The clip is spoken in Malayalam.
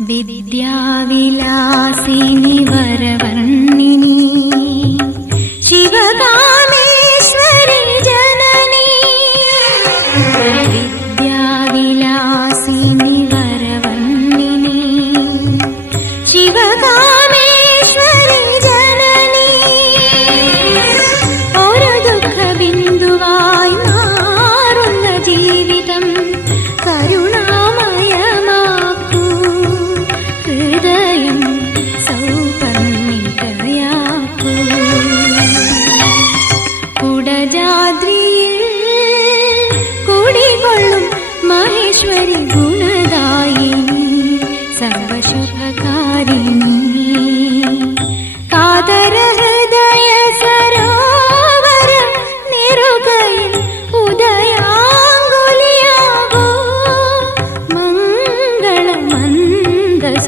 വിദ്യാവിലാസിനി വരവർണ്ണിനി ശിവകാമേശ്വരി ജനനി. വിദ്യാവിലാസിനി വരവർണ്ണിനി ശിവകാമേശ്വരി ജനനി. ഒരു ദുഃഖബിന്ദുവായി മാറുന്ന ജീവിതം കരുണാമയമാക്കൂ. ഹൃദയം സൗപർണികയാക്കൂ. കുടജാദ്രിയിൽ കുടികൊള്ളും മഹേശ്വരി ഗുണദായിനി സർവശുഭകാരിണി.